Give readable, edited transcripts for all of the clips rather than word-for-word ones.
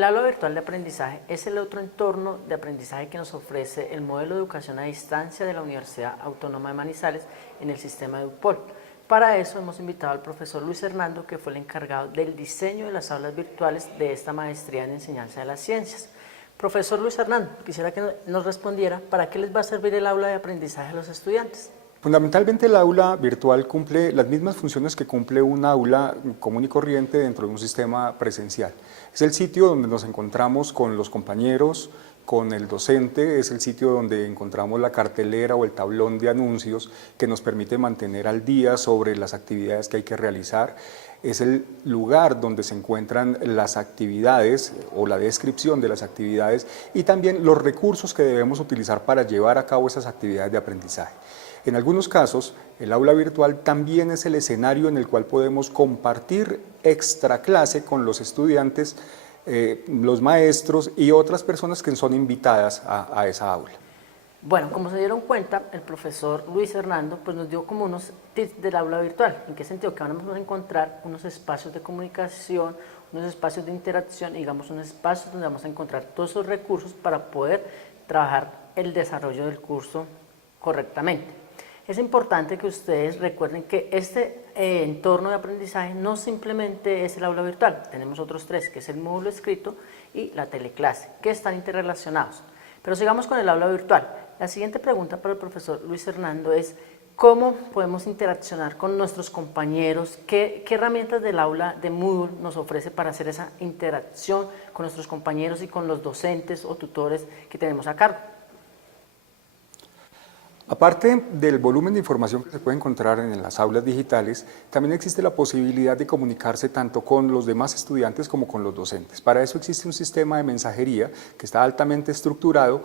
El aula virtual de aprendizaje es el otro entorno de aprendizaje que nos ofrece el modelo de educación a distancia de la Universidad Autónoma de Manizales en el sistema EduPol. Para eso hemos invitado al profesor Luis Hernando, que fue el encargado del diseño de las aulas virtuales de esta maestría en enseñanza de las ciencias. Profesor Luis Hernando, quisiera que nos respondiera para qué les va a servir el aula de aprendizaje a los estudiantes. Fundamentalmente el aula virtual cumple las mismas funciones que cumple un aula común y corriente dentro de un sistema presencial. Es el sitio donde nos encontramos con los compañeros, con el docente, es el sitio donde encontramos la cartelera o el tablón de anuncios que nos permite mantener al día sobre las actividades que hay que realizar. Es el lugar donde se encuentran las actividades o la descripción de las actividades y también los recursos que debemos utilizar para llevar a cabo esas actividades de aprendizaje. En algunos casos, el aula virtual también es el escenario en el cual podemos compartir extra clase con los estudiantes, los maestros y otras personas que son invitadas a esa aula. Bueno, como se dieron cuenta, el profesor Luis Hernando pues nos dio como unos tips del aula virtual. ¿En qué sentido? Que vamos a encontrar unos espacios de comunicación, unos espacios de interacción, digamos unos espacios donde vamos a encontrar todos esos recursos para poder trabajar el desarrollo del curso correctamente. Es importante que ustedes recuerden que este entorno de aprendizaje no simplemente es el aula virtual, tenemos otros tres, que es el módulo escrito y la teleclase, que están interrelacionados. Pero sigamos con el aula virtual. La siguiente pregunta para el profesor Luis Hernando es ¿cómo podemos interaccionar con nuestros compañeros? ¿Qué herramientas del aula de Moodle nos ofrece para hacer esa interacción con nuestros compañeros y con los docentes o tutores que tenemos a cargo? Aparte del volumen de información que se puede encontrar en las aulas digitales, también existe la posibilidad de comunicarse tanto con los demás estudiantes como con los docentes. Para eso existe un sistema de mensajería que está altamente estructurado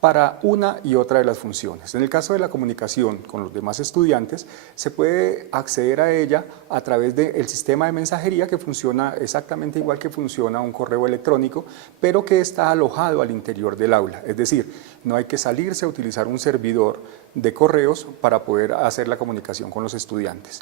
para una y otra de las funciones. En el caso de la comunicación con los demás estudiantes, se puede acceder a ella a través del sistema de mensajería que funciona exactamente igual que funciona un correo electrónico, pero que está alojado al interior del aula. Es decir, no hay que salirse a utilizar un servidor de correos para poder hacer la comunicación con los estudiantes.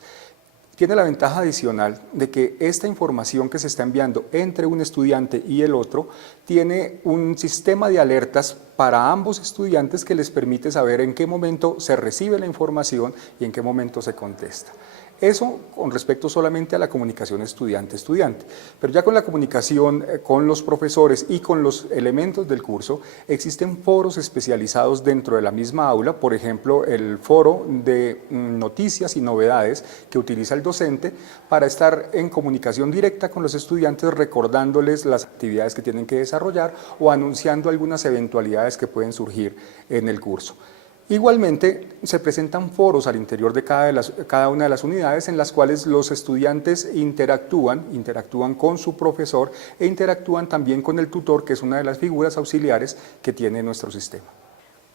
Tiene la ventaja adicional de que esta información que se está enviando entre un estudiante y el otro tiene un sistema de alertas para ambos estudiantes que les permite saber en qué momento se recibe la información y en qué momento se contesta. Eso con respecto solamente a la comunicación estudiante-estudiante, pero ya con la comunicación con los profesores y con los elementos del curso, existen foros especializados dentro de la misma aula, por ejemplo, el foro de noticias y novedades que utiliza el docente para estar en comunicación directa con los estudiantes, recordándoles las actividades que tienen que desarrollar o anunciando algunas eventualidades que pueden surgir en el curso. Igualmente, se presentan foros al interior de cada una de las unidades en las cuales los estudiantes interactúan con su profesor e interactúan también con el tutor, que es una de las figuras auxiliares que tiene nuestro sistema.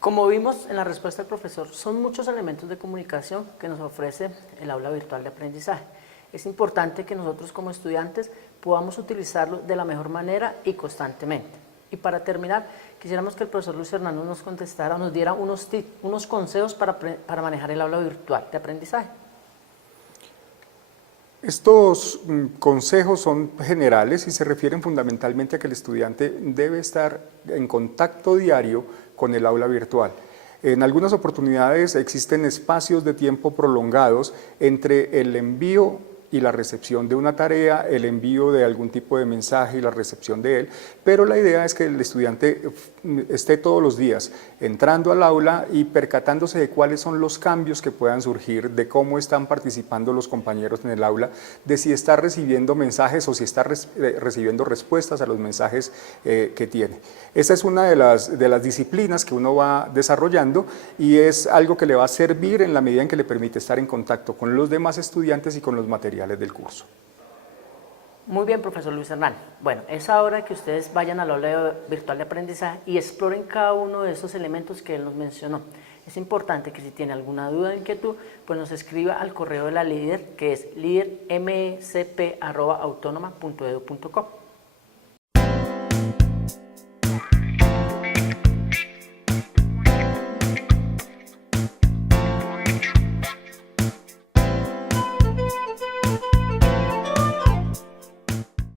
Como vimos en la respuesta del profesor, son muchos elementos de comunicación que nos ofrece el aula virtual de aprendizaje. Es importante que nosotros como estudiantes podamos utilizarlo de la mejor manera y constantemente. Y para terminar, quisiéramos que el profesor Luis Hernando nos contestara, nos diera unos tips, unos consejos para manejar el aula virtual de aprendizaje. Estos consejos son generales y se refieren fundamentalmente a que el estudiante debe estar en contacto diario con el aula virtual. En algunas oportunidades existen espacios de tiempo prolongados entre el envío y la recepción de una tarea, el envío de algún tipo de mensaje y la recepción de él, pero la idea es que el estudiante esté todos los días entrando al aula y percatándose de cuáles son los cambios que puedan surgir, de cómo están participando los compañeros en el aula, de si está recibiendo mensajes o si está recibiendo respuestas a los mensajes que tiene. Esta es una de las disciplinas que uno va desarrollando y es algo que le va a servir en la medida en que le permite estar en contacto con los demás estudiantes y con los materiales del curso. Muy bien, profesor Luis Hernando. Bueno, es hora que ustedes vayan al aula virtual de aprendizaje y exploren cada uno de esos elementos que él nos mencionó. Es importante que si tiene alguna duda o inquietud, pues nos escriba al correo de la líder, que es lidermcp@autonoma.edu.co.